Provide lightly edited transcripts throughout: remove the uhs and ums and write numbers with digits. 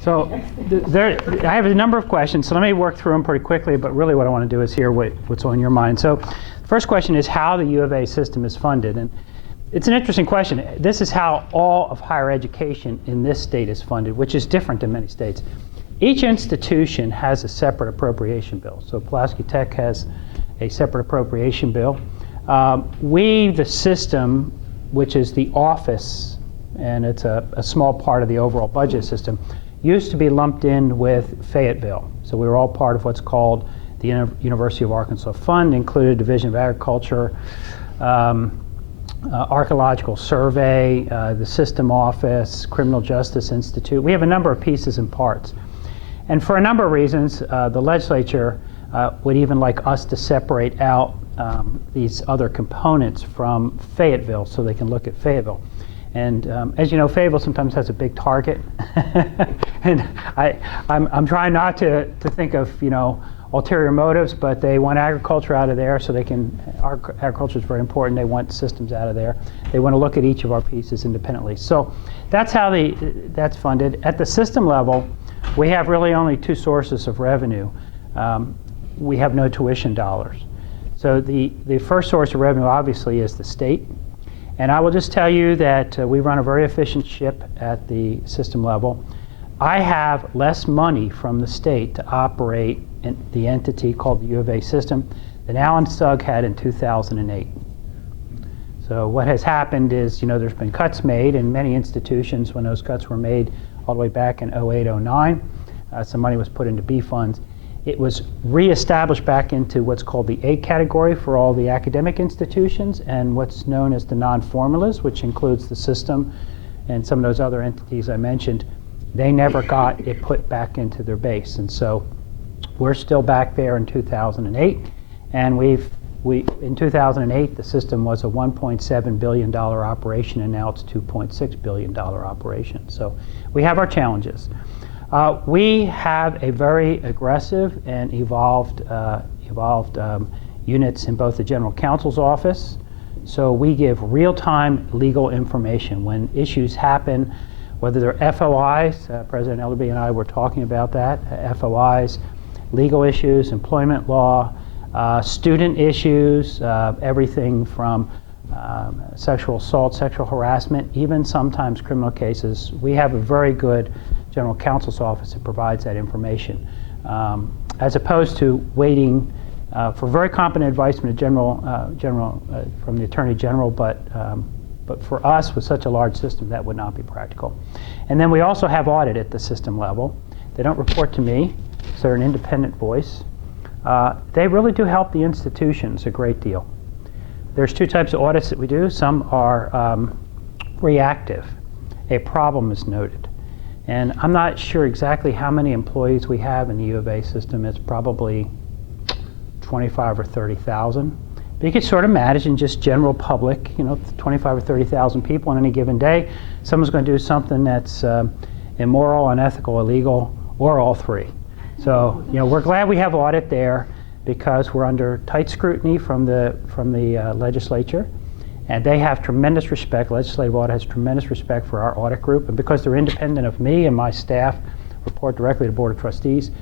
So I have a number of questions, so let me work through them pretty quickly, but really what I want to do is hear what's on your mind. So the first question is how the U of A system is funded. And it's an interesting question. This is how all of higher education in this state is funded, which is different in many states. Each institution has a separate appropriation bill. So Pulaski Tech has a separate appropriation bill. The system, which is the office, and it's a small part of the overall budget system, used to be lumped in with Fayetteville. So we were all part of what's called the University of Arkansas Fund, included Division of Agriculture, Archaeological Survey, the System Office, Criminal Justice Institute. We have a number of pieces and parts. And for a number of reasons, the legislature would even like us to separate out these other components from Fayetteville so they can look at Fayetteville. And as you know, Fayetteville sometimes has a big target. And I'm trying not to think of, ulterior motives, but they want agriculture out of there so they can, agriculture is very important, they want systems out of there. They want to look at each of our pieces independently. So that's how that's funded. At the system level, we have really only two sources of revenue. We have no tuition dollars. So the first source of revenue obviously is the state. And I will just tell you that we run a very efficient ship at the system level. I have less money from the state to operate the entity called the U of A system than Alan Sugg had in 2008. So what has happened is, there's been cuts made in many institutions when those cuts were made all the way back in 08, 09. Some money was put into B funds. It was reestablished back into what's called the A category for all the academic institutions and what's known as the non-formulas, which includes the system and some of those other entities I mentioned. They never got it put back into their base. And so we're still back there in 2008. And in 2008, the system was a $1.7 billion operation, and now it's $2.6 billion operation. So we have our challenges. We have a very aggressive and evolved units in both the General Counsel's office. So we give real-time legal information when issues happen, whether they're FOIs, President Ellerby and I were talking about that, FOIs, legal issues, employment law, student issues, everything from sexual assault, sexual harassment, even sometimes criminal cases. We have a very good General Counsel's office that provides that information, as opposed to waiting for very competent advice from the from the Attorney General, but for us, with such a large system, that would not be practical. And then we also have audit at the system level. They don't report to me, so they're an independent voice. They really do help the institutions a great deal. There's two types of audits that we do. Some are reactive. A problem is noted. And I'm not sure exactly how many employees we have in the U of A system. It's probably 25 or 30,000. But you can sort of imagine just general public, 25 or 30,000 people on any given day. Someone's going to do something that's immoral, unethical, illegal, or all three. So, we're glad we have audit there because we're under tight scrutiny from the legislature. And they have tremendous respect. Legislative audit has tremendous respect for our audit group. And because they're independent of me and my staff, report directly to the Board of Trustees,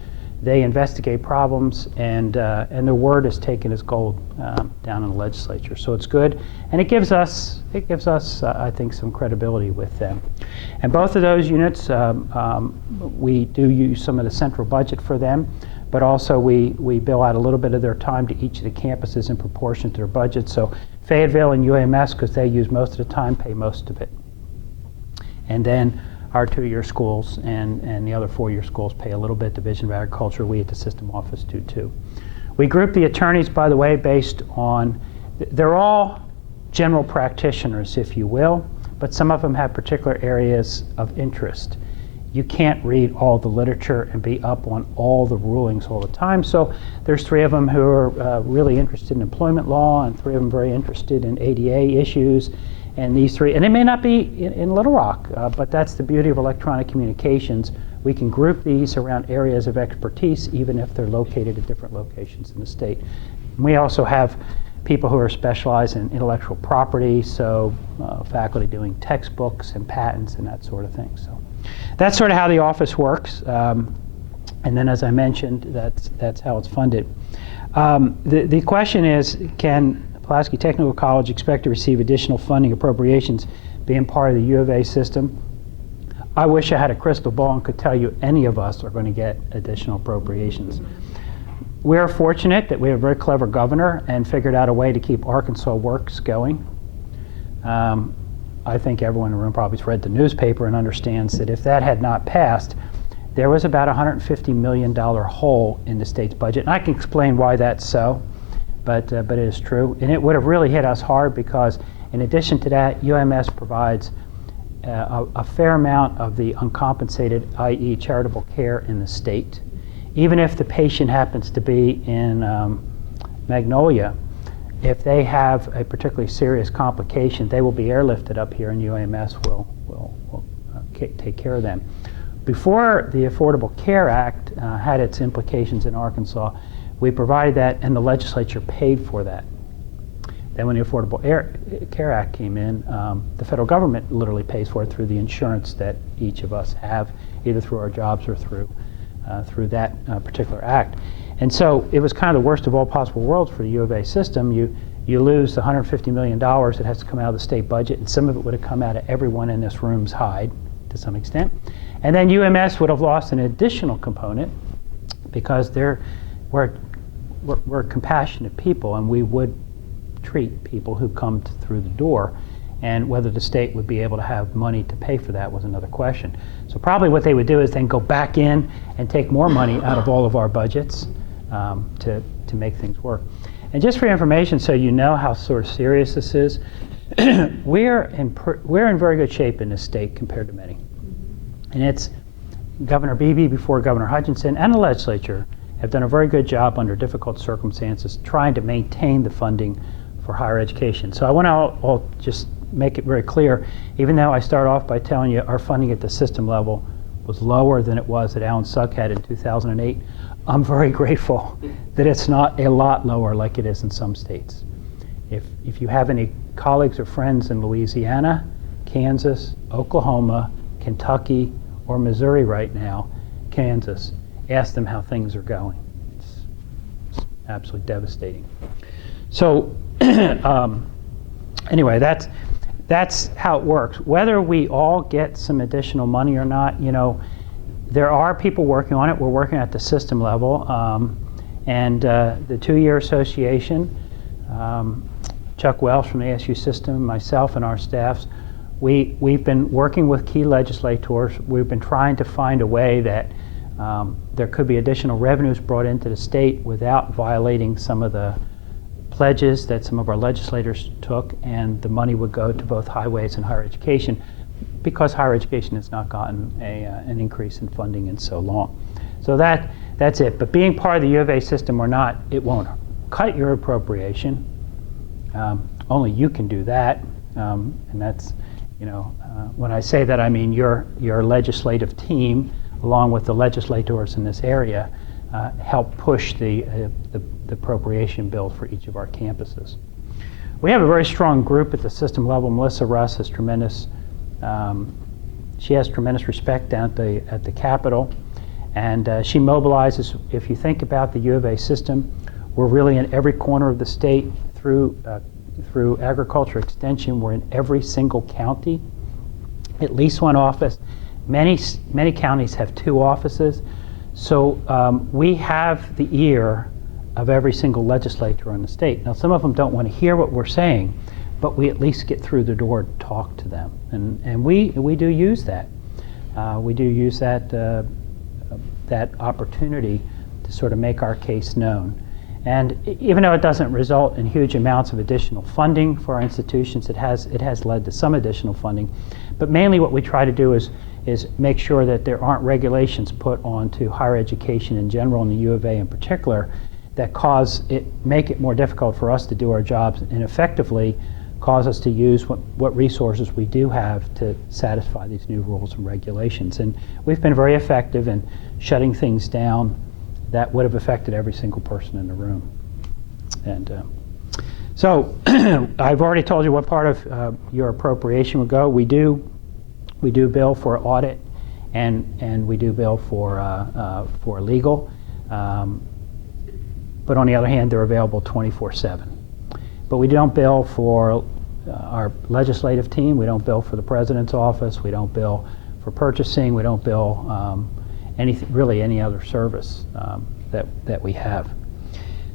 they investigate problems, and their word is taken as gold down in the legislature. So it's good, and it gives us, I think, some credibility with them. And both of those units, we do use some of the central budget for them, but also we bill out a little bit of their time to each of the campuses in proportion to their budget. So Fayetteville and UAMS, because they use most of the time, pay most of it. And then our 2-year schools and the other 4-year schools pay a little bit. Division of Agriculture, we at the system office do too. We group the attorneys, by the way, based on, they're all general practitioners, if you will, but some of them have particular areas of interest. You can't read all the literature and be up on all the rulings all the time. So there's 3 of them who are really interested in employment law, and 3 of them very interested in ADA issues. And these 3, and they may not be in Little Rock, but that's the beauty of electronic communications. We can group these around areas of expertise, even if they're located at different locations in the state. And we also have people who are specialized in intellectual property, so faculty doing textbooks and patents and that sort of thing. So that's sort of how the office works. And then, as I mentioned, that's how it's funded. The question is, can Pulaski Technical College expect to receive additional funding appropriations being part of the U of A system? I wish I had a crystal ball and could tell you any of us are going to get additional appropriations. We're fortunate that we have a very clever governor and figured out a way to keep Arkansas Works going. I think everyone in the room probably has read the newspaper and understands that if that had not passed, there was about a $150 million hole in the state's budget. And I can explain why that's so, but it is true. And it would have really hit us hard because in addition to that, UMS provides a fair amount of the uncompensated, i.e. charitable care in the state. Even if the patient happens to be in Magnolia, if they have a particularly serious complication, they will be airlifted up here and UMS will take care of them. Before the Affordable Care Act had its implications in Arkansas, we provided that and the legislature paid for that. Then when the Affordable Care Act came in, the federal government literally pays for it through the insurance that each of us have, either through our jobs or through that particular act. And so it was kind of the worst of all possible worlds for the U of A system. You lose the $150 million that has to come out of the state budget, and some of it would have come out of everyone in this room's hide to some extent. And then UMS would have lost an additional component because we're compassionate people, and we would treat people who come through the door. And whether the state would be able to have money to pay for that was another question. So probably what they would do is then go back in and take more money out of all of our budgets to make things work. And just for your information, so you know how sort of serious this is, we're in very good shape in this state compared to many. And it's Governor Beebe before Governor Hutchinson and the legislature have done a very good job under difficult circumstances trying to maintain the funding for higher education. So I want to just make it very clear, even though I start off by telling you our funding at the system level was lower than it was that Alan Suck had in 2008, I'm very grateful that it's not a lot lower like it is in some states. If you have any colleagues or friends in Louisiana, Kansas, Oklahoma, Kentucky, or Missouri right now, Kansas, ask them how things are going. It's absolutely devastating. So anyway, that's how it works. Whether we all get some additional money or not, there are people working on it. We're working at the system level. And the two-year association, Chuck Welsh from the ASU System, myself and our staffs, we've been working with key legislators. We've been trying to find a way that there could be additional revenues brought into the state without violating some of the pledges that some of our legislators took, and the money would go to both highways and higher education because higher education has not gotten an increase in funding in so long. So that's it. But being part of the U of A system or not, it won't cut your appropriation. Only you can do that, and that's, when I say that, I mean your legislative team, along with the legislators in this area, help push the appropriation bill for each of our campuses. We have a very strong group at the system level. Melissa Russ has tremendous, she has tremendous respect down at the Capitol, and she mobilizes. If you think about the U of A system, we're really in every corner of the state through agriculture extension. We're in every single county, at least one office. Many counties have 2 offices. So we have the ear of every single legislator in the state. Now, some of them don't want to hear what we're saying, but we at least get through the door to talk to them. And we do use that. We do use that opportunity to sort of make our case known. And even though it doesn't result in huge amounts of additional funding for our institutions, it has led to some additional funding. But mainly what we try to do is make sure that there aren't regulations put onto higher education in general, and the U of A in particular, that make it more difficult for us to do our jobs and effectively cause us to use what resources we do have to satisfy these new rules and regulations. And we've been very effective in shutting things down that would have affected every single person in the room. And so I've already told you what part of your appropriation would go. We do bill for audit and we do bill for legal. But on the other hand, they're available 24/7. But we don't bill for our legislative team. We don't bill for the president's office. We don't bill for purchasing. We don't bill really any other service that we have.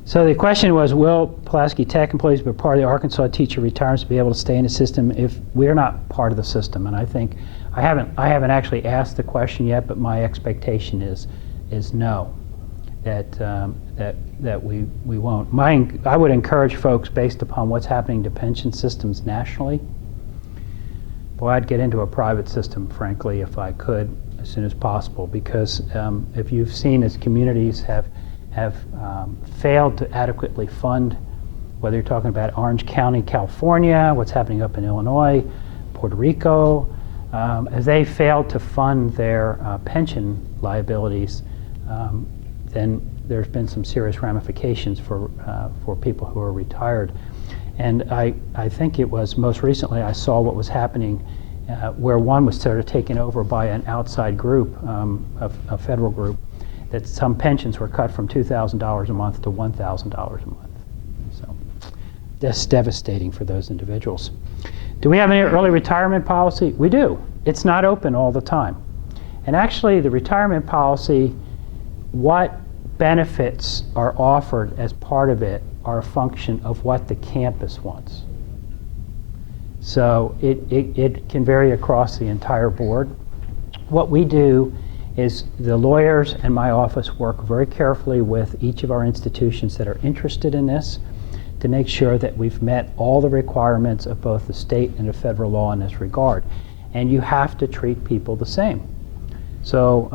So the question was, will Pulaski Tech employees be part of the Arkansas teacher retirements be able to stay in the system if we're not part of the system? And I think I haven't actually asked the question yet, but my expectation is no, that we won't. I would encourage folks, based upon what's happening to pension systems nationally. Boy, I'd get into a private system, frankly, if I could, as soon as possible, because if you've seen as communities have failed to adequately fund, whether you're talking about Orange County, California, what's happening up in Illinois, Puerto Rico, as they failed to fund their pension liabilities, then there's been some serious ramifications for people who are retired. And I think it was most recently I saw what was happening where one was sort of taken over by an outside group, a federal group, that some pensions were cut from $2,000 a month to $1,000 a month. So that's devastating for those individuals. Do we have an early retirement policy? We do. It's not open all the time. And actually, the retirement policy, what benefits are offered as part of it are a function of what the campus wants. So it can vary across the entire board. What we do is the lawyers and my office work very carefully with each of our institutions that are interested in this to make sure that we've met all the requirements of both the state and the federal law in this regard. And you have to treat people the same. So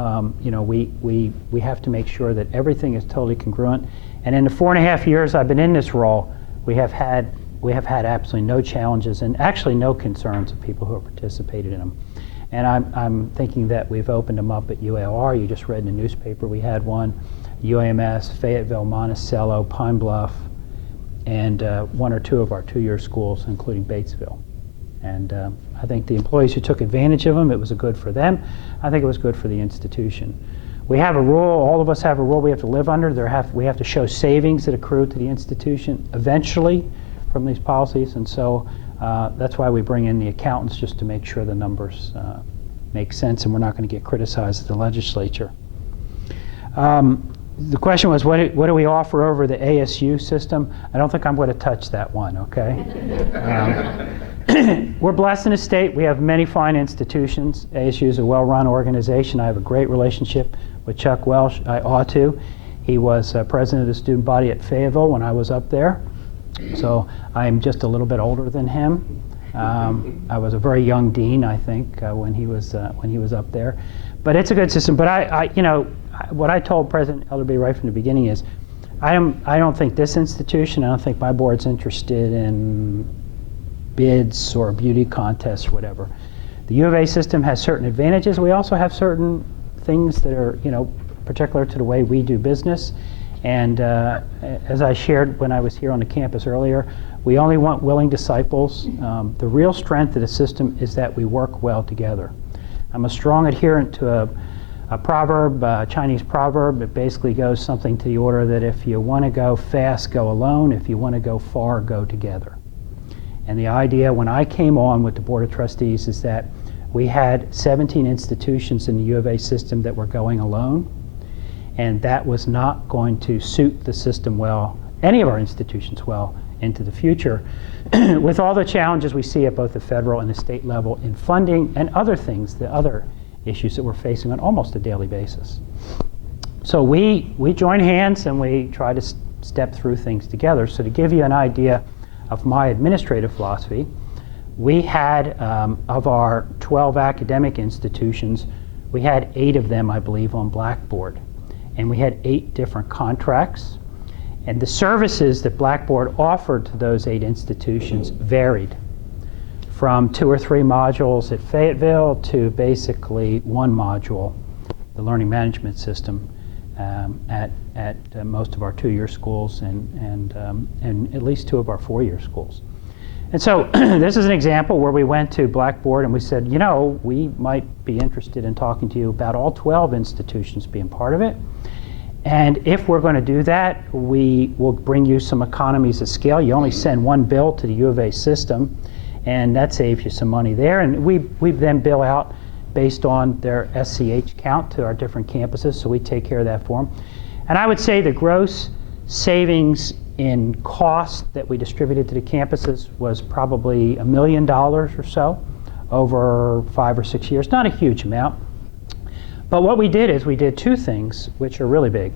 we have to make sure that everything is totally congruent. And in the 4.5 years I've been in this role, we have had absolutely no challenges and actually no concerns of people who have participated in them. And I'm thinking that we've opened them up at UAR. You just read in the newspaper we had one, UAMS, Fayetteville, Monticello, Pine Bluff, and one or two of our 2-year schools, including Batesville. And I think the employees who took advantage of them, it was good for them. I think it was good for the institution. We have a rule, all of us have a rule we have to live under. We have to show savings that accrue to the institution eventually from these policies, and so that's why we bring in the accountants, just to make sure the numbers make sense and we're not going to get criticized at the legislature. The question was, what do we offer over the ASU system? I don't think I'm going to touch that one, okay? We're blessed in the state. We have many fine institutions. ASU is a well-run organization. I have a great relationship with Chuck Welsh. I ought to. He was president of the student body at Fayetteville when I was up there. So I'm just a little bit older than him. I was a very young dean, I think, when he was up there. But it's a good system. But what I told President Elderby right from the beginning is, I don't think this institution, I don't think my board's interested in bids or beauty contests or whatever. The U of A system has certain advantages. We also have certain things that are, particular to the way we do business. And as I shared when I was here on the campus earlier, we only want willing disciples. The real strength of the system is that we work well together. I'm a strong adherent to a proverb, a Chinese proverb. It basically goes something to the order that if you want to go fast, go alone. If you want to go far, go together. And the idea when I came on with the Board of Trustees is that we had 17 institutions in the U of A system that were going alone. And that was not going to suit the system well, any of our institutions well, into the future, with all the challenges we see at both the federal and the state level in funding and other things, the other issues that we're facing on almost a daily basis. So we join hands and we try to step through things together. So to give you an idea of my administrative philosophy, we had, of our 12 academic institutions, we had 8 of them, I believe, on Blackboard. And we had 8 different contracts. And the services that Blackboard offered to those 8 institutions varied from 2 or 3 modules at Fayetteville to basically 1 module, the learning management system, at most of our 2-year schools and at least 2 of our 4-year schools. And so this is an example where we went to Blackboard and we said, you know, we might be interested in talking to you about all 12 institutions being part of it. And if we're going to do that, we will bring you some economies of scale. You only send one bill to the U of A system, and that saves you some money there. And we then bill out based on their SCH count to our different campuses, so we take care of that for them. And I would say the gross savings in cost that we distributed to the campuses was probably $1 million or so over 5 or 6 years. Not a huge amount. But what we did is we did two things which are really big.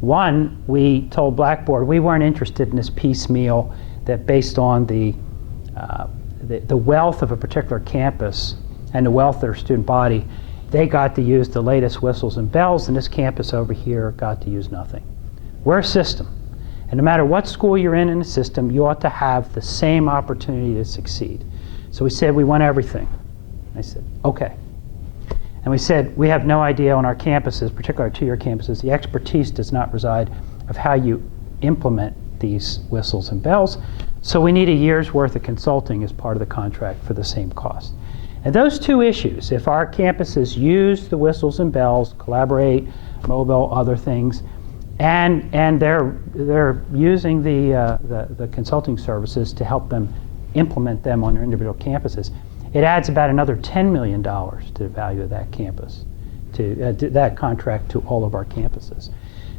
One, we told Blackboard we weren't interested in this piecemeal that based on the wealth of a particular campus and the wealth of their student body, they got to use the latest whistles and bells, and this campus over here got to use nothing. We're a system. And no matter what school you're in the system, you ought to have the same opportunity to succeed. So we said we want everything. I said, okay. And we said, we have no idea on our campuses, particularly our two-year campuses, the expertise does not reside of how you implement these whistles and bells. So we need a year's worth of consulting as part of the contract for the same cost. And those two issues, if our campuses use the whistles and bells, collaborate, mobile, other things, and they're using the consulting services to help them implement them on their individual campuses, it adds about another $10 million to the value of that campus, to that contract to all of our campuses.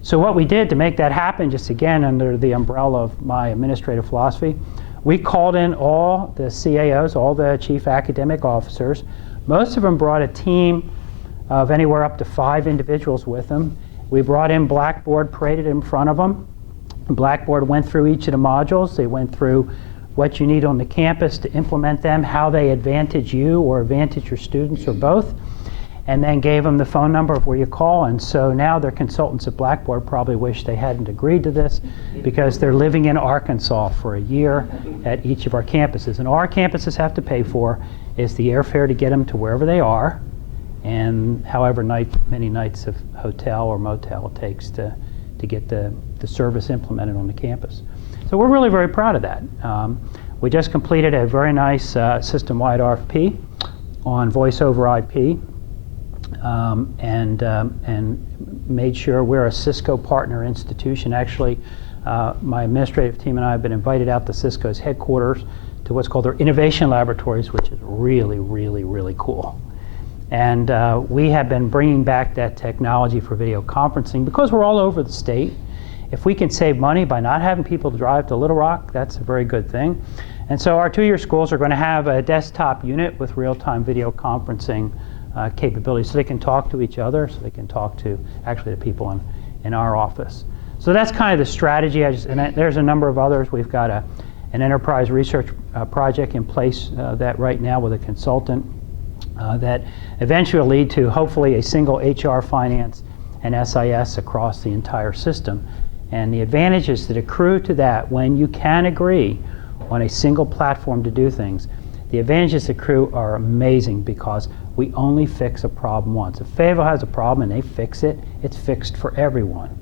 So what we did to make that happen, just again under the umbrella of my administrative philosophy, we called in all the CAOs, all the chief academic officers. Most of them brought a team of anywhere up to 5 individuals with them. We brought in Blackboard, paraded in front of them. Blackboard went through each of the modules. They went through what you need on the campus to implement them, how they advantage you or advantage your students or both, and then gave them the phone number of where you call. And so now their consultants at Blackboard probably wish they hadn't agreed to this because they're living in Arkansas for a year at each of our campuses. And all our campuses have to pay for is the airfare to get them to wherever they are, and however many nights of hotel or motel it takes to get the service implemented on the campus. So we're really very proud of that. We just completed a very nice system-wide RFP on voice over IP, and made sure we're a Cisco partner institution. Actually, my administrative team and I have been invited out to Cisco's headquarters to what's called their innovation laboratories, which is really, really, really cool. And we have been bringing back that technology for video conferencing because we're all over the state. If we can save money by not having people drive to Little Rock, that's a very good thing. And so our two-year schools are going to have a desktop unit with real-time video conferencing capabilities, so they can talk to each other, so they can talk to actually the people in our office. So that's kind of the strategy. There's a number of others. We've got an enterprise research project in place that right now with a consultant that eventually will lead to hopefully a single HR, finance, and SIS across the entire system. And the advantages that accrue to that when you can agree on a single platform to do things, the advantages that accrue are amazing because we only fix a problem once. If Fayetteville has a problem and they fix it, it's fixed for everyone.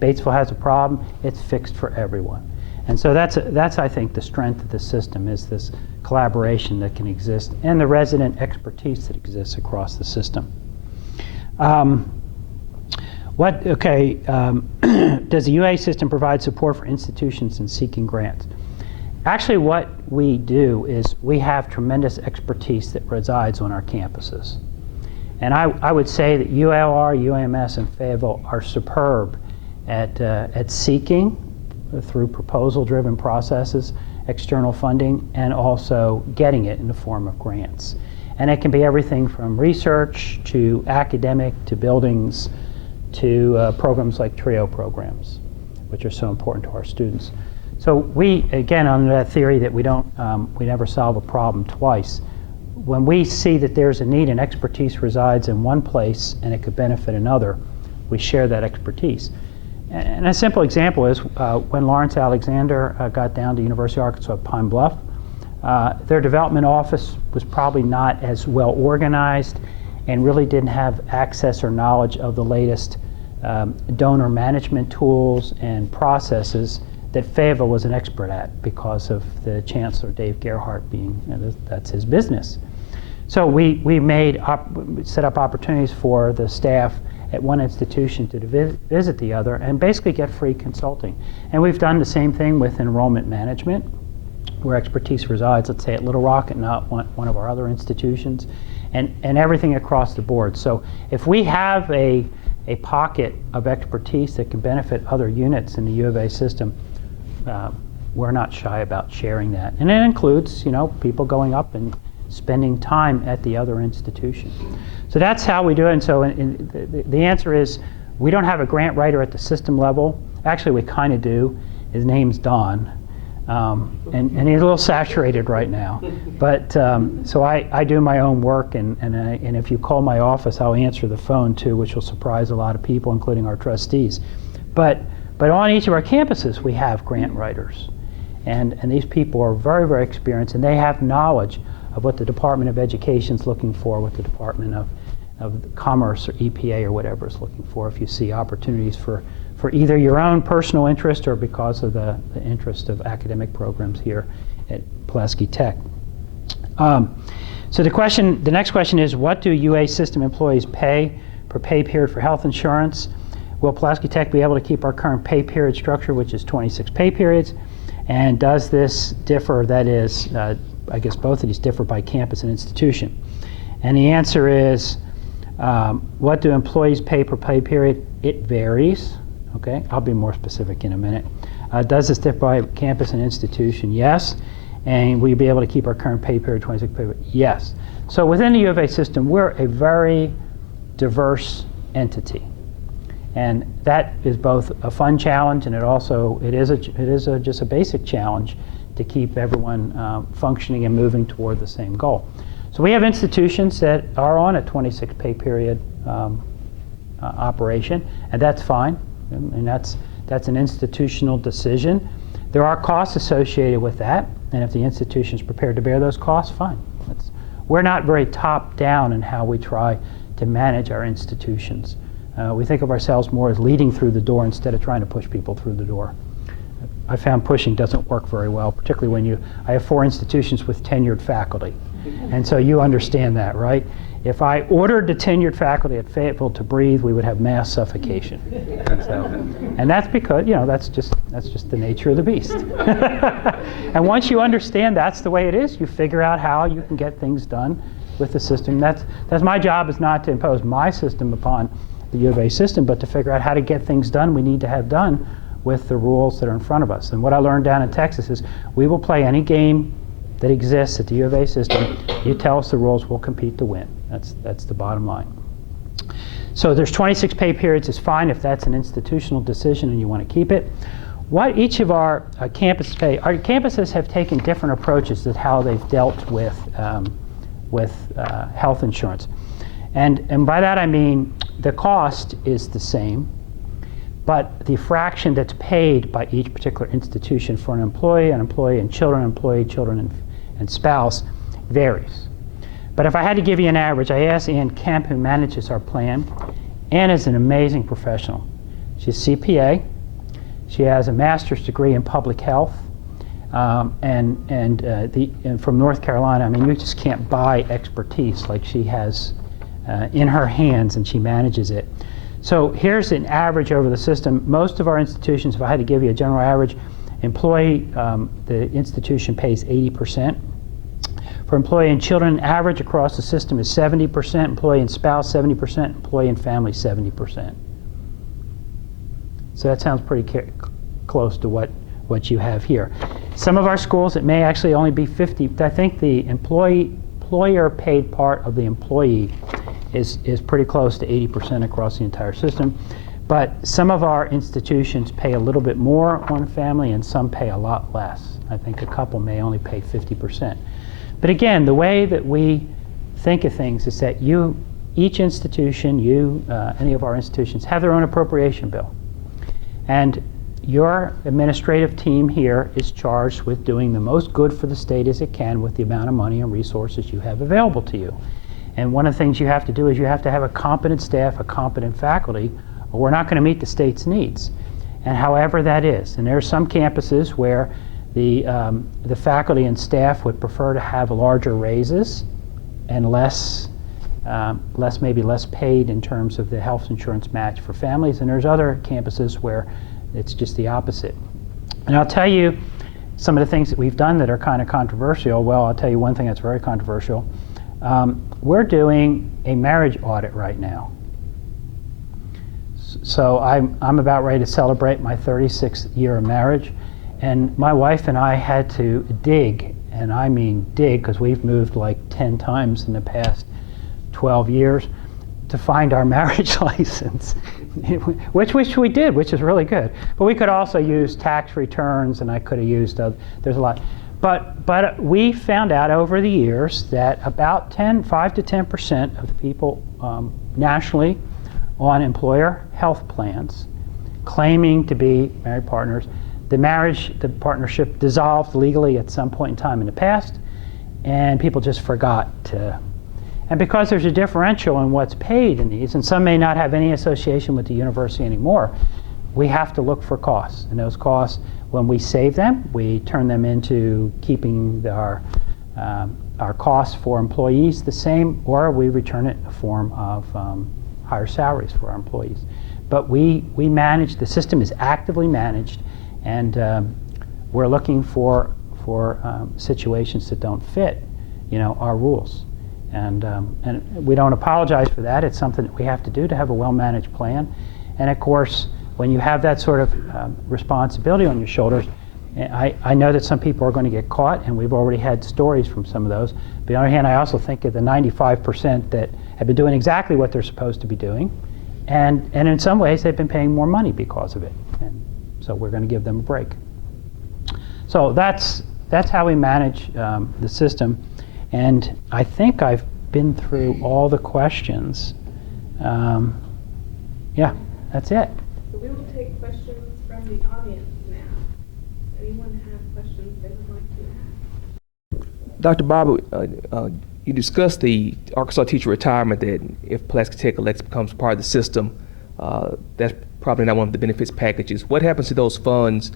Batesville has a problem, it's fixed for everyone. And so that's I think, the strength of the system is this collaboration that can exist and the resident expertise that exists across the system. Does the UA system provide support for institutions in seeking grants? Actually, what we do is we have tremendous expertise that resides on our campuses. And I would say that ULR, UAMS, and Fayetteville are superb at seeking through proposal-driven processes, external funding, and also getting it in the form of grants. And it can be everything from research to academic to buildings to programs like TRIO programs, which are so important to our students. So we, again, on that theory that we never solve a problem twice, when we see that there's a need and expertise resides in one place and it could benefit another, we share that expertise. And a simple example is when Lawrence Alexander got down to University of Arkansas at Pine Bluff, their development office was probably not as well organized and really didn't have access or knowledge of the latest donor management tools and processes that Fayetteville was an expert at because of the Chancellor Dave Gerhardt being, that's his business. So we set up opportunities for the staff at one institution to visit the other and basically get free consulting. And we've done the same thing with enrollment management, where expertise resides, let's say at Little Rock and not one of our other institutions, and everything across the board. So if we have a pocket of expertise that can benefit other units in the U of A system, we're not shy about sharing that. And it includes, people going up and spending time at the other institution. So that's how we do it. And so the answer is, we don't have a grant writer at the system level. Actually, we kind of do. His name's Don. And he's a little saturated right now. But so I do my own work, and if you call my office, I'll answer the phone too, which will surprise a lot of people, including our trustees. But on each of our campuses, we have grant writers. And these people are very, very experienced, and they have knowledge of what the Department of Education is looking for, what the Department of Commerce or EPA or whatever is looking for, if you see opportunities for either your own personal interest or because of the interest of academic programs here at Pulaski Tech. So the next question is, what do UA system employees pay per pay period for health insurance? Will Pulaski Tech be able to keep our current pay period structure, which is 26 pay periods? And does this differ, that is, I guess both of these differ by campus and institution? And the answer is, what do employees pay per pay period? It varies. Okay, I'll be more specific in a minute. Does this differ by campus and institution? Yes. And will you be able to keep our current pay period 26 pay period? Yes. So within the U of A system, we're a very diverse entity. And that is both a fun challenge, and it is just a basic challenge to keep everyone functioning and moving toward the same goal. So we have institutions that are on a 26 pay period operation, and that's fine. And that's an institutional decision. There are costs associated with that, and if the institution is prepared to bear those costs, fine. We're not very top-down in how we try to manage our institutions. We think of ourselves more as leading through the door instead of trying to push people through the door. I found pushing doesn't work very well, particularly when I have 4 institutions with tenured faculty. And so you understand that, right? If I ordered the tenured faculty at Fayetteville to breathe, we would have mass suffocation. And that's because, that's just the nature of the beast. And once you understand that's the way it is, you figure out how you can get things done with the system. That's my job, is not to impose my system upon the U of A system, but to figure out how to get things done we need to have done with the rules that are in front of us. And what I learned down in Texas is we will play any game that exists at the U of A system. You tell us the rules, we'll compete to win. That's the bottom line. So there's 26 pay periods is fine if that's an institutional decision and you want to keep it. What each of our campuses pay, our campuses have taken different approaches to how they've dealt with health insurance. And by that I mean the cost is the same, but the fraction that's paid by each particular institution for an employee and children, employee, children, and spouse varies. But if I had to give you an average, I asked Ann Kemp, who manages our plan. Ann is an amazing professional. She's a CPA. She has a master's degree in public health, and from North Carolina. I mean, you just can't buy expertise like she has in her hands, and she manages it. So here's an average over the system. Most of our institutions, if I had to give you a general average, the institution pays 80%. For employee and children, average across the system is 70%, employee and spouse 70%, employee and family 70%. So that sounds pretty close to what you have here. Some of our schools, it may actually only be 50. I think the employer paid part of the employee is pretty close to 80% across the entire system. But some of our institutions pay a little bit more on family, and some pay a lot less. I think a couple may only pay 50%. But again, the way that we think of things is that each institution, any of our institutions, have their own appropriation bill. And your administrative team here is charged with doing the most good for the state as it can with the amount of money and resources you have available to you. And one of the things you have to do is you have to have a competent staff, a competent faculty, or we're not going to meet the state's needs. and however that is. And there are some campuses where the faculty and staff would prefer to have larger raises and maybe less paid in terms of the health insurance match for families. And there's other campuses where it's just the opposite. And I'll tell you some of the things that we've done that are kind of controversial. Well, I'll tell you one thing that's very controversial. We're doing a marriage audit right now. So I'm about ready to celebrate my 36th year of marriage. And my wife and I had to dig, and I mean dig, because we've moved like 10 times in the past 12 years to find our marriage license, which we did, which is really good. But we could also use tax returns, and I could have used, there's a lot. But we found out over the years that about 5 to 10% of the people nationally on employer health plans claiming to be married partners, the partnership dissolved legally at some point in time in the past, and people just forgot to. And because there's a differential in what's paid in these, and some may not have any association with the university anymore, we have to look for costs. And those costs, when we save them, we turn them into keeping our costs for employees the same, or we return it in the form of higher salaries for our employees. But we manage, the system is actively managed, and we're looking for situations that don't fit, our rules. And we don't apologize for that. It's something that we have to do to have a well-managed plan. And of course, when you have that sort of responsibility on your shoulders, I know that some people are going to get caught, and we've already had stories from some of those. But on the other hand, I also think of the 95% that have been doing exactly what they're supposed to be doing. And in some ways, they've been paying more money because of it. And so we're going to give them a break. So that's how we manage the system. And I think I've been through all the questions. Yeah, that's it. So we will take questions from the audience now. Anyone have questions they would like to ask? Dr. Bobbitt, you discussed the Arkansas teacher retirement, that if Pulaski Tech elects becomes part of the system, that's probably not one of the benefits packages. What happens to those funds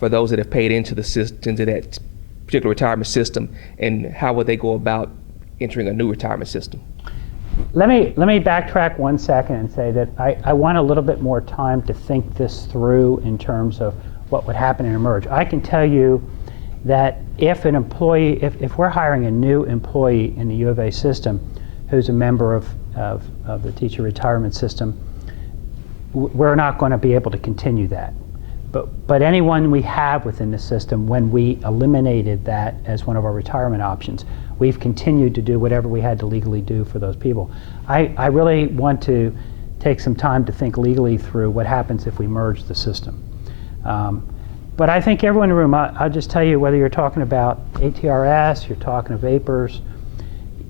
for those that have paid into the system, into that particular retirement system, and how would they go about entering a new retirement system? Let me backtrack 1 second and say that I want a little bit more time to think this through in terms of what would happen in a merge. I can tell you that if an employee, if we're hiring a new employee in the U of A system who's a member of the teacher retirement system, we're not going to be able to continue that. But anyone we have within the system, when we eliminated that as one of our retirement options, we've continued to do whatever we had to legally do for those people. I really want to take some time to think legally through what happens if we merge the system. But I think everyone in the room, I'll just tell you, whether you're talking about ATRS, you're talking of vapors,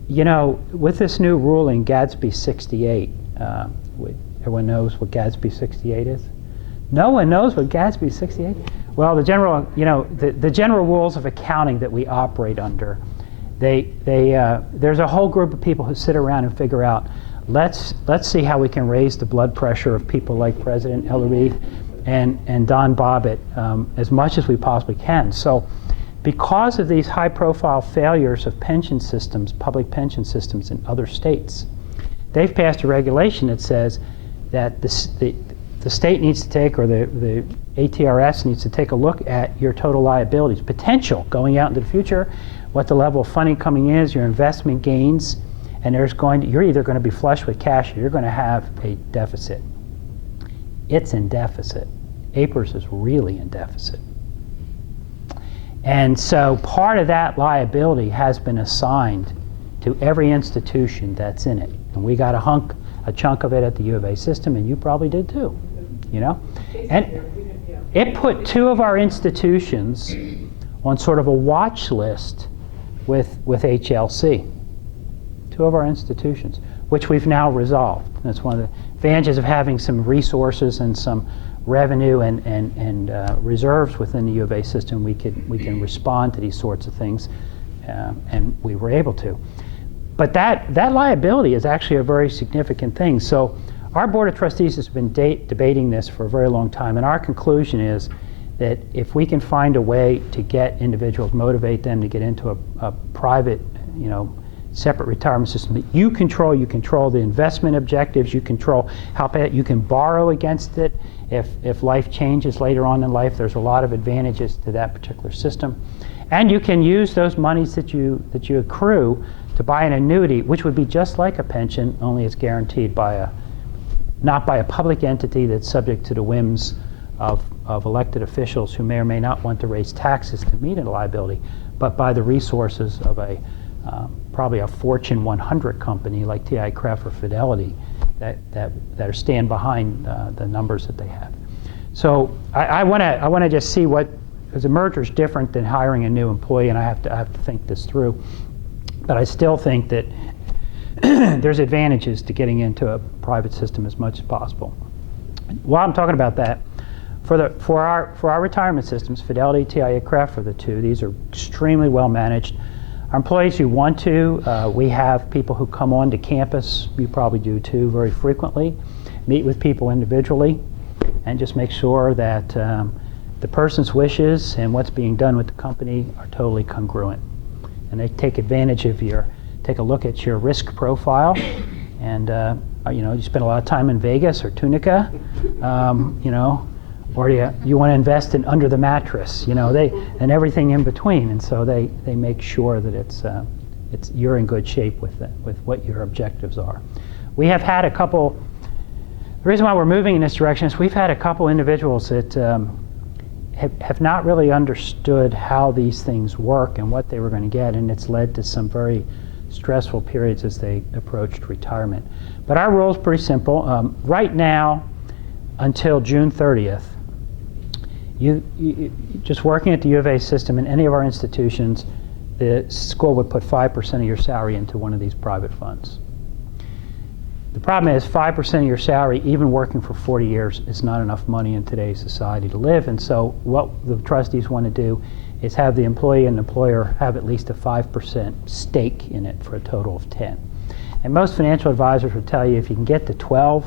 with this new ruling, Gatsby 68, everyone knows what Gatsby 68 is? No one knows what Gatsby 68 is? Well, the general, the general rules of accounting that we operate under, there's a whole group of people who sit around and figure out, let's see how we can raise the blood pressure of people like President Ellery and Don Bobbitt as much as we possibly can. So because of these high-profile failures of pension systems, public pension systems in other states, they've passed a regulation that says that the state needs to take, or the ATRS needs to take a look at your total liabilities, potential going out into the future, what the level of funding coming in is, your investment gains, and you're either going to be flush with cash or you're going to have a deficit. It's in deficit. APRS is really in deficit. And so part of that liability has been assigned to every institution that's in it. And we got a chunk of it at the U of A system, and you probably did too, And it put two of our institutions on sort of a watch list with HLC. Two of our institutions, which we've now resolved. That's one of the advantages of having some resources and some revenue and reserves within the U of A system. We can respond to these sorts of things, and we were able to. But that liability is actually a very significant thing. So Our Board of Trustees has been debating this for a very long time, and our conclusion is that if we can find a way to get individuals, motivate them to get into a private, separate retirement system that you control the investment objectives, you control how you can borrow against it. If life changes later on in life, there's a lot of advantages to that particular system. And you can use those monies that you accrue to buy an annuity, which would be just like a pension, only it's guaranteed by not by a public entity that's subject to the whims of elected officials who may or may not want to raise taxes to meet a liability, but by the resources of probably a Fortune 100 company like TI Craft or Fidelity that are stand behind the numbers that they have. So I want to just see because a merger is different than hiring a new employee, and I have to think this through. But I still think that there's advantages to getting into a private system as much as possible. While I'm talking about that, for our retirement systems, Fidelity, TIA Craft are the two. These are extremely well managed. Our employees who want to, we have people who come on to campus, you probably do too, very frequently, meet with people individually, and just make sure that the person's wishes and what's being done with the company are totally congruent. And they take advantage of take a look at your risk profile, and you spend a lot of time in Vegas or Tunica, or you want to invest in under the mattress, and everything in between. And so they make sure that you're in good shape with what your objectives are. We have had a couple. The reason why we're moving in this direction is we've had a couple individuals that have not really understood how these things work and what they were going to get, and it's led to some very stressful periods as they approached retirement. But our rule is pretty simple. Right now, until June 30th, you just working at the U of A system in any of our institutions, the school would put 5% of your salary into one of these private funds. The problem is 5% of your salary, even working for 40 years, is not enough money in today's society to live. And so what the trustees want to do is have the employee and employer have at least a 5% stake in it for a total of 10. And most financial advisors will tell you if you can get to 12,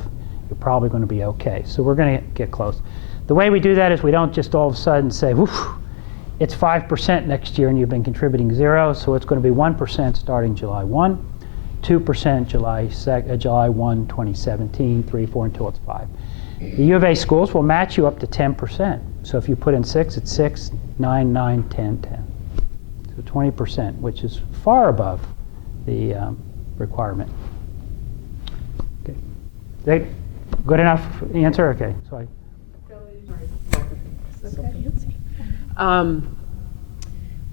you're probably going to be okay. So we're going to get close. The way we do that is we don't just all of a sudden say, woof, it's 5% next year and you've been contributing 0, so it's going to be 1% starting July 1. 2% July 1, 2017, 3, 4, until it's 5. The U of A schools will match you up to 10%. So if you put in 6, it's 6, 9, 9, 10, 10. So 20%, which is far above the requirement. Okay. Good enough answer? Okay. So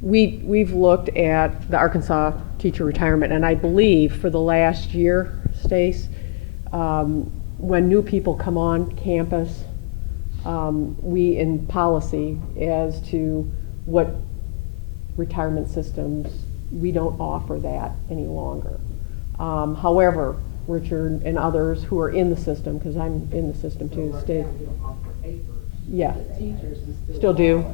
We've looked at the Arkansas teacher retirement, and I believe for the last year, Stace, when new people come on campus, we in policy as to what retirement systems, we don't offer that any longer. However, Richard and others who are in the system, because I'm in the system too, Stace. Yeah, still do.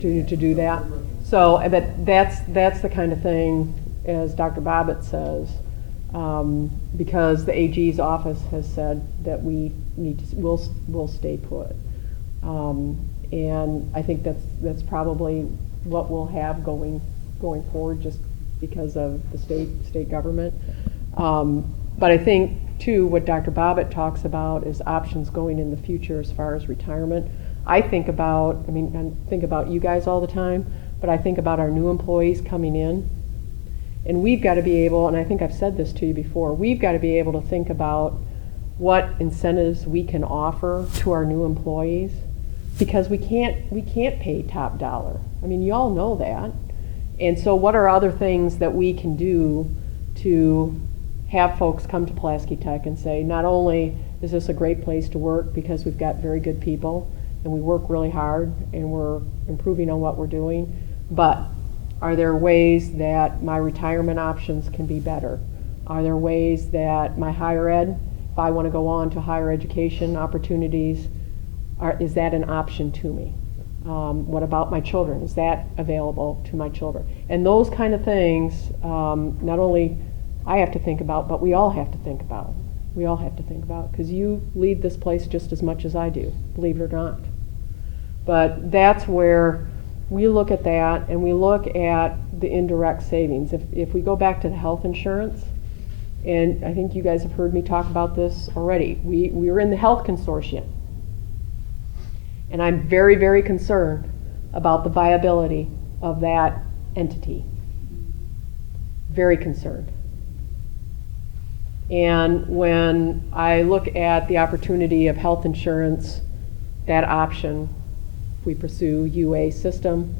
To do that. So that's the kind of thing, as Dr. Bobbitt says, because the AG's office has said that we'll stay put. And I think that's probably what we'll have going forward, just because of the state government. But I think too, what Dr. Bobbitt talks about is options going in the future as far as retirement. I think about you guys all the time, but I think about our new employees coming in. And we've got to be able, and I think I've said this to you before, we've got to be able to think about what incentives we can offer to our new employees, because we can't pay top dollar. I mean, you all know that. And so what are other things that we can do to have folks come to Pulaski Tech and say, not only is this a great place to work because we've got very good people, and we work really hard and we're improving on what we're doing, but are there ways that my retirement options can be better? Are there ways that my higher ed, if I want to go on to higher education opportunities, is that an option to me? What about my children? Is that available to my children? And those kind of things, not only I have to think about, but we all have to think about. We all have to think about, because you lead this place just as much as I do, believe it or not. But that's where we look at that, and we look at the indirect savings. If we go back to the health insurance, and I think you guys have heard me talk about this already, we were in the health consortium. And I'm very, very concerned about the viability of that entity. Very concerned. And when I look at the opportunity of health insurance, that option, if we pursue UA system,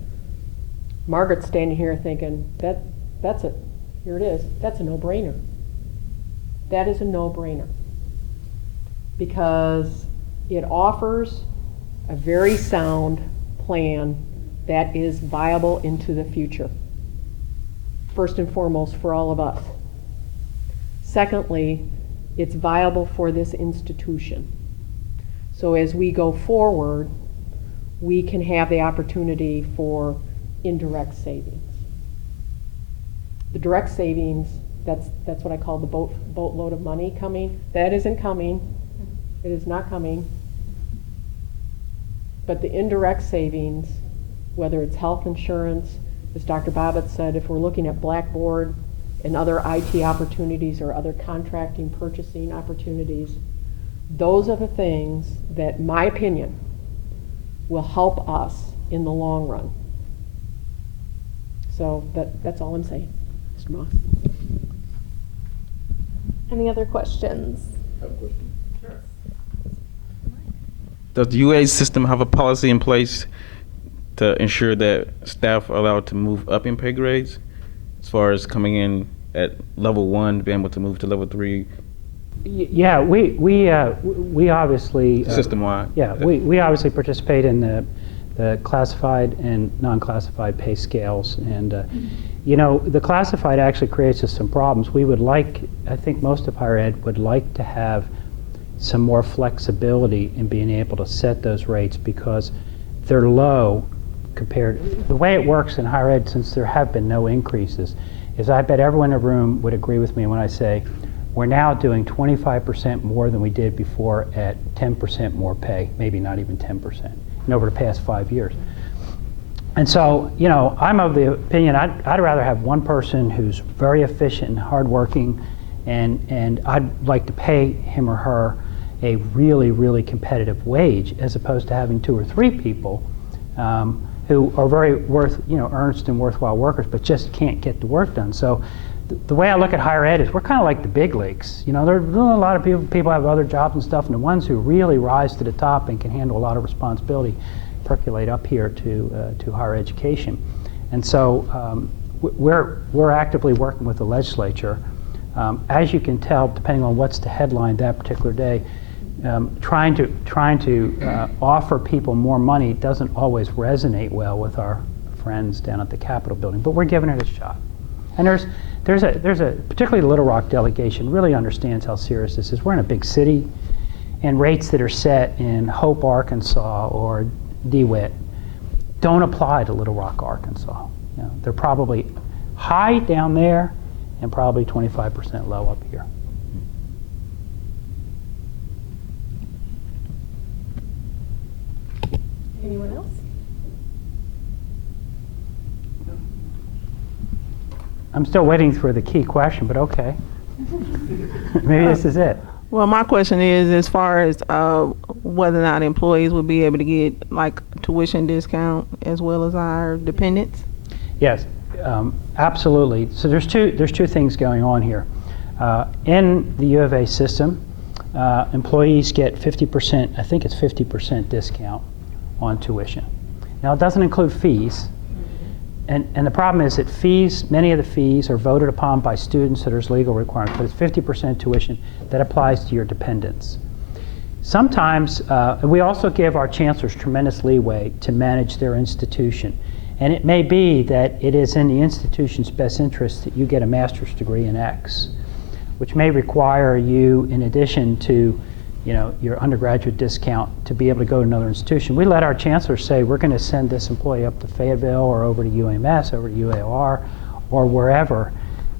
Margaret's standing here thinking, that's it. Here it is. That's a no-brainer. That is a no-brainer. Because it offers a very sound plan that is viable into the future. First and foremost, for all of us. Secondly, it's viable for this institution. So as we go forward, we can have the opportunity for indirect savings. The direct savings, that's what I call the boatload of money coming. That isn't coming. It is not coming. But the indirect savings, whether it's health insurance, as Dr. Bobbitt said, if we're looking at Blackboard and other IT opportunities or other contracting, purchasing opportunities, those are the things that, in my opinion, will help us in the long run. So that's all I'm saying. Mr. Moss. Any other questions? I have a question. Sure. Does the UA system have a policy in place to ensure that staff are allowed to move up in pay grades, as far as coming in at level 1, being able to move to level 3? Yeah, we obviously System-wide? Yeah, we obviously participate in the classified and non-classified pay scales, and you know, the classified actually creates us some problems. We would like, I think most of higher ed would like to have some more flexibility in being able to set those rates, because they're low compared. The way it works in higher ed, since there have been no increases, is I bet everyone in the room would agree with me when I say we're now doing 25% more than we did before at 10% more pay, maybe not even 10%, in over the past 5 years. And so, you know, I'm of the opinion I'd rather have one person who's very efficient and hardworking, and I'd like to pay him or her a really, really competitive wage, as opposed to having 2 or 3 people who are very earnest and worthwhile workers, but just can't get the work done. So the way I look at higher ed is we're kind of like the big leagues. You know, there are a lot of people have other jobs and stuff, and the ones who really rise to the top and can handle a lot of responsibility percolate up here to higher education. And so we're actively working with the legislature. As you can tell, depending on what's the headline that particular day, trying to offer people more money doesn't always resonate well with our friends down at the Capitol building, but we're giving it a shot. And there's a particularly the Little Rock delegation really understands how serious this is. We're in a big city, and rates that are set in Hope, Arkansas, or DeWitt don't apply to Little Rock, Arkansas. You know, they're probably high down there and probably 25% low up here. Anyone else? I'm still waiting for the key question, but okay. Maybe this is it. Well, my question is, as far as whether or not employees will be able to get like tuition discount as well as our dependents. Yes, absolutely. So there's two things going on here. In the U of A system, employees get 50%. I think it's 50% discount on tuition. Now it doesn't include fees. And the problem is that fees, many of the fees are voted upon by students, so there's legal requirements, but it's 50% tuition that applies to your dependents. Sometimes, we also give our chancellors tremendous leeway to manage their institution. And it may be that it is in the institution's best interest that you get a master's degree in X, which may require you, in addition to your undergraduate discount, to be able to go to another institution. We let our chancellors say, we're going to send this employee up to Fayetteville or over to UMS, over to UAR, or wherever,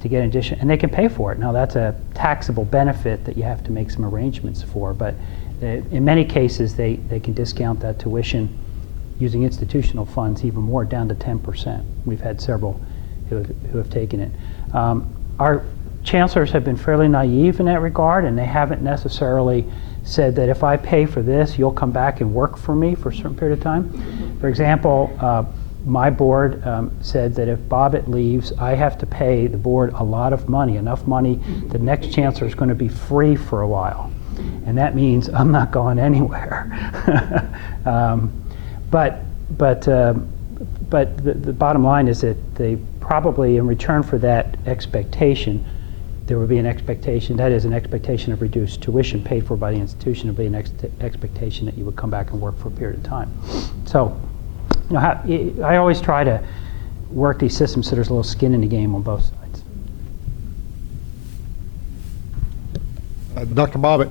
to get an addition, and they can pay for it. Now, that's a taxable benefit that you have to make some arrangements for, but in many cases, they can discount that tuition using institutional funds even more, down to 10%. We've had several who have taken it. Our chancellors have been fairly naive in that regard, and they haven't necessarily said that if I pay for this, you'll come back and work for me for a certain period of time. For example, my board said that if Bobbitt leaves, I have to pay the board a lot of money, enough money the next chancellor is going to be free for a while. And that means I'm not going anywhere. But the bottom line is that they probably, in return for that expectation, there would be an expectation, that is an expectation of reduced tuition paid for by the institution, would be an expectation that you would come back and work for a period of time. So, you know, I always try to work these systems so there's a little skin in the game on both sides. Dr. Bobbitt,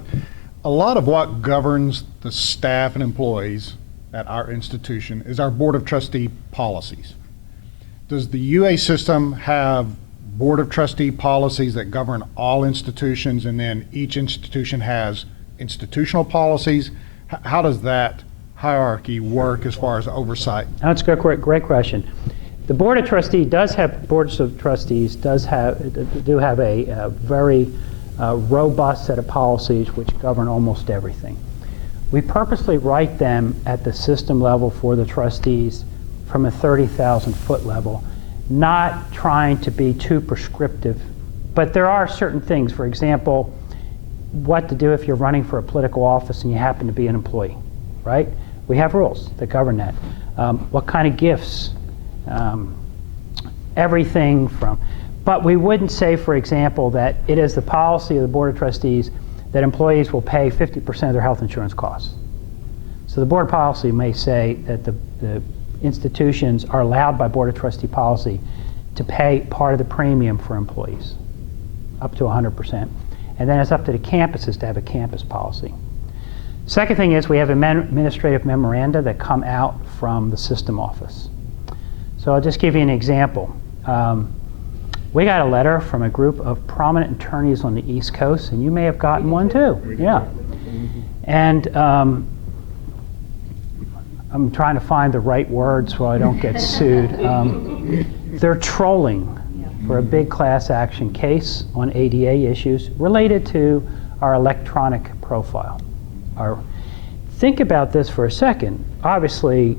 a lot of what governs the staff and employees at our institution is our Board of Trustee policies. Does the UA system have Board of Trustee policies that govern all institutions, and then each institution has institutional policies? How does that hierarchy work as far as oversight? That's a great question. The Board of Trustees does have, Boards of Trustees do have a very robust set of policies which govern almost everything. We purposely write them at the system level for the trustees from a 30,000-foot level, not trying to be too prescriptive. But there are certain things, for example, what to do if you're running for a political office and you happen to be an employee, right? We have rules that govern that. What kind of gifts, everything from, but we wouldn't say, for example, that it is the policy of the Board of Trustees that employees will pay 50% of their health insurance costs. So the board policy may say that the institutions are allowed by Board of Trustee policy to pay part of the premium for employees, up to 100%. And then it's up to the campuses to have a campus policy. Second thing is we have administrative memoranda that come out from the system office. So I'll just give you an example. We got a letter from a group of prominent attorneys on the East Coast, and you may have gotten one too. Yeah. And I'm trying to find the right words so I don't get sued. They're trolling for a big class action case on ADA issues related to our electronic profile. Think about this for a second. Obviously,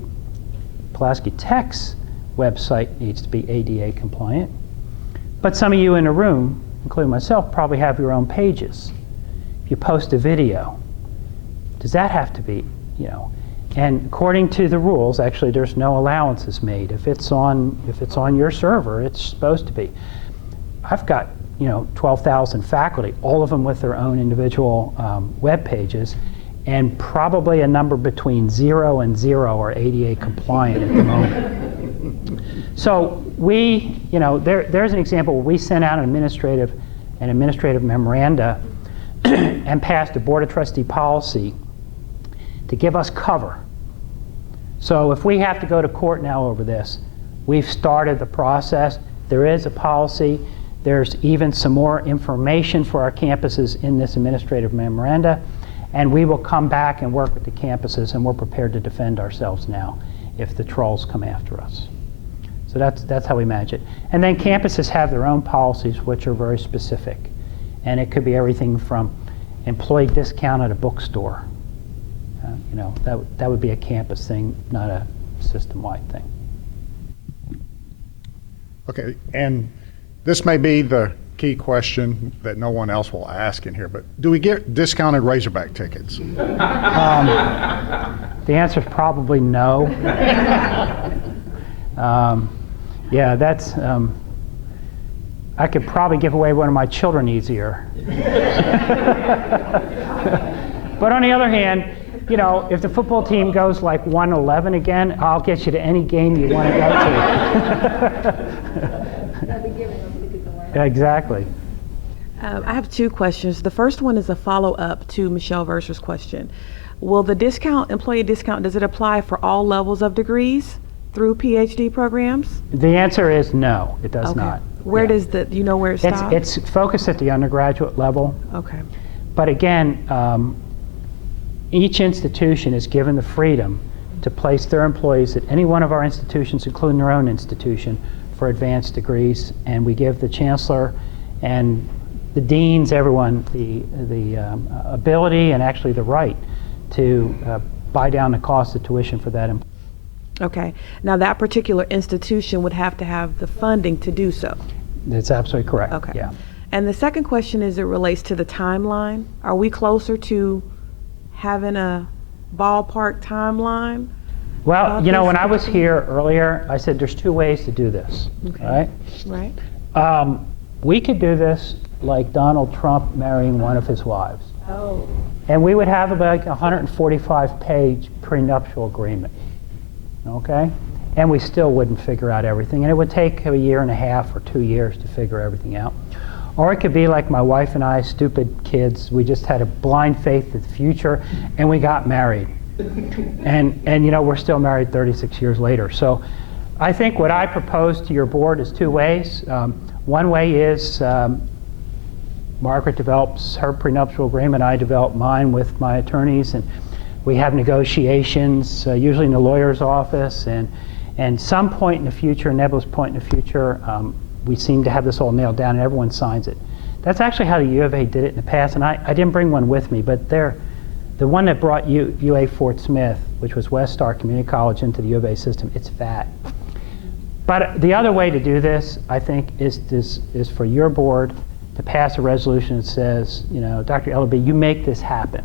Pulaski Tech's website needs to be ADA compliant. But some of you in the room, including myself, probably have your own pages. If you post a video, does that have to be, you know? And according to the rules, actually, there's no allowances made. If it's on your server, it's supposed to be. I've got, 12,000 faculty, all of them with their own individual web pages, and probably a number between 0 and 0 are ADA compliant at the moment. So we, there's an example where we sent out an administrative memoranda and passed a Board of Trustee policy to give us cover. So if we have to go to court now over this, we've started the process. There is a policy. There's even some more information for our campuses in this administrative memoranda, and we will come back and work with the campuses, and we're prepared to defend ourselves now if the trolls come after us. So that's how we manage it. And then campuses have their own policies which are very specific. And it could be everything from employee discount at a bookstore. That would be a campus thing, not a system-wide thing. Okay, and this may be the key question that no one else will ask in here, but do we get discounted Razorback tickets? The answer is probably no. Yeah, that's, I could probably give away one of my children easier. But on the other hand, if the football team goes like 1-11 again, I'll get you to any game you want to go to. Exactly. I have two questions. The first one is a follow-up to Michelle Verser's question. Will the employee discount, does it apply for all levels of degrees through PhD programs? The answer is no, it does Okay. not. Where Yeah. does the, you know where it stops? It's focused at the undergraduate level, Okay. but again, each institution is given the freedom to place their employees at any one of our institutions, including their own institution, for advanced degrees, and we give the chancellor and the deans, everyone, the ability and actually the right to buy down the cost of tuition for that employee. Okay. Now, that particular institution would have to have the funding to do so. That's absolutely correct. Okay. Yeah. And the second question is, it relates to the timeline. Are we closer to having a ballpark timeline? Well, you know, when I was This- here earlier, I said there's two ways to do this, Okay. right? Right? We could do this like Donald Trump marrying one of his wives. Oh. And we would have about a 145-page prenuptial agreement, okay? And we still wouldn't figure out everything. And it would take a year and a half or 2 years to figure everything out. Or it could be like my wife and I, stupid kids. We just had a blind faith in the future, and we got married. And you know, we're still married 36 years later. So I think what I propose to your board is two ways. One way is Margaret develops her prenuptial agreement, I develop mine with my attorneys, and we have negotiations, usually in the lawyer's office, and some point in the future, a nebulous point in the future, we seem to have this all nailed down and everyone signs it. That's actually how the U of A did it in the past, and I didn't bring one with me, but the one that brought UA Fort Smith, which was West Star Community College, into the U of A system, it's fat. But the other way to do this, I think, is for your board to pass a resolution that says, you know, Dr. Ellaby, you make this happen.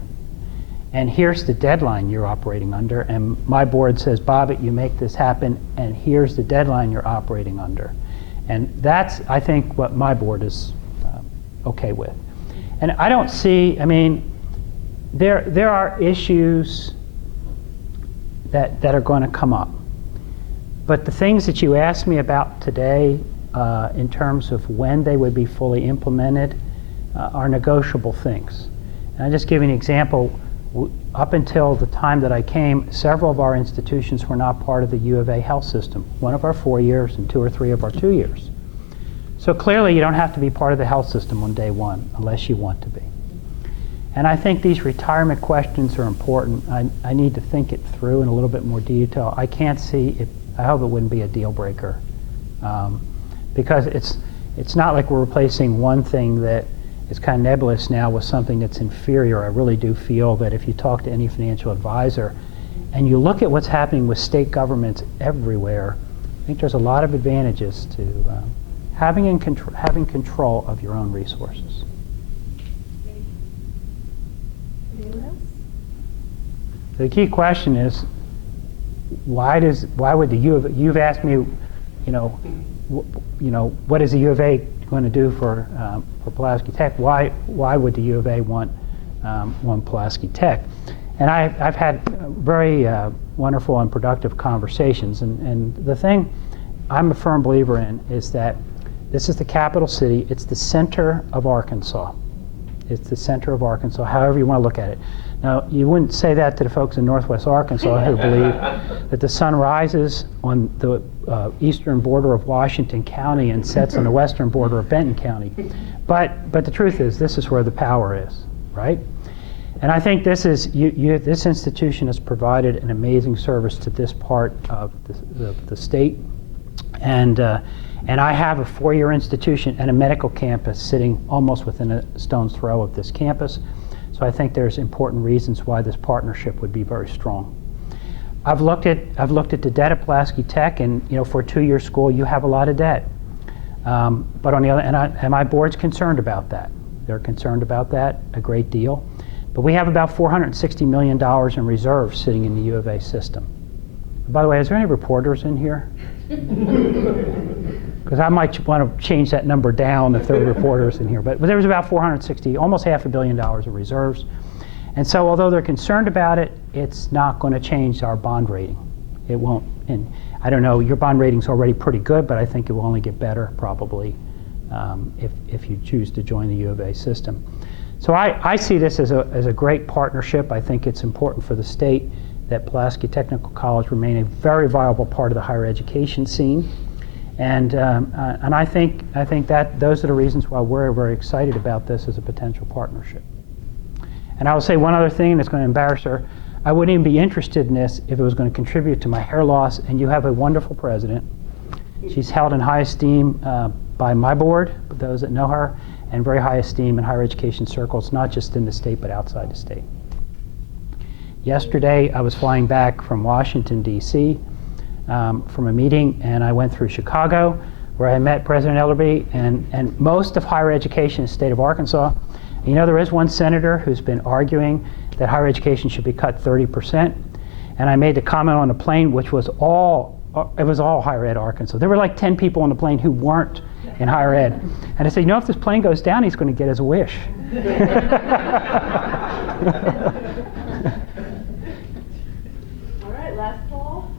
And here's the deadline you're operating under. And my board says, Bobbitt, you make this happen, and here's the deadline you're operating under. And that's, I think, what my board is okay with. And I don't see, I mean, there are issues that are going to come up. But the things that you asked me about today, in terms of when they would be fully implemented, are negotiable things. And I'll just give you an example. Up until the time that I came, several of our institutions were not part of the U of A health system. One of our 4 years and 2 or 3 of our 2 years. So clearly you don't have to be part of the health system on day one unless you want to be. And I think these retirement questions are important. I need to think it through in a little bit more detail. I can't see it. I hope it wouldn't be a deal breaker. Because it's not like we're replacing one thing that is kind of nebulous now with something that's inferior. I really do feel that if you talk to any financial advisor and you look at what's happening with state governments everywhere, I think there's a lot of advantages to having control of your own resources. Anyone else? The key question is, why would the you've asked me, what is the U of A going to do for Pulaski Tech? Why would the U of A want Pulaski Tech? And I've had very wonderful and productive conversations. And the thing I'm a firm believer in is that this is the capital city. It's the center of Arkansas. It's the center of Arkansas, however you want to look at it. Now, you wouldn't say that to the folks in Northwest Arkansas who believe that the sun rises on the eastern border of Washington County and sets on the western border of Benton County. But the truth is, this is where the power is, right? And I think this institution has provided an amazing service to this part of the state. And I have a 4-year institution and a medical campus sitting almost within a stone's throw of this campus. So I think there's important reasons why this partnership would be very strong. I've looked at the debt at Pulaski Tech, and for a 2-year school, you have a lot of debt. But on the other, and my board's concerned about that. They're concerned about that a great deal. But we have about $460 million in reserves sitting in the U of A system. By the way, is there any reporters in here? Because I might want to change that number down if there were reporters in here. But there was about 460, almost $500 million of reserves. And so although they're concerned about it, it's not going to change our bond rating. It won't. And I don't know, your bond rating's already pretty good, but I think it will only get better probably if you choose to join the U of A system. So I see this as a great partnership. I think it's important for the state that Pulaski Technical College remain a very viable part of the higher education scene. And I think that those are the reasons why we're very excited about this as a potential partnership. And I will say one other thing that's going to embarrass her. I wouldn't even be interested in this if it was going to contribute to my hair loss, and you have a wonderful president. She's held in high esteem by my board, those that know her, and very high esteem in higher education circles, not just in the state but outside the state. Yesterday, I was flying back from Washington, D.C. From a meeting, and I went through Chicago, where I met President Ellerby and most of higher education in the state of Arkansas. You know, there is one senator who's been arguing that higher education should be cut 30%, and I made the comment on the plane, which was all higher ed Arkansas. There were like 10 people on the plane who weren't in higher ed. And I said, you know, if this plane goes down, he's going to get his wish. All right, last call.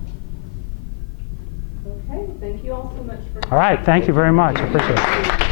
Okay, thank you all so much for. All right, thank you very much. I appreciate it.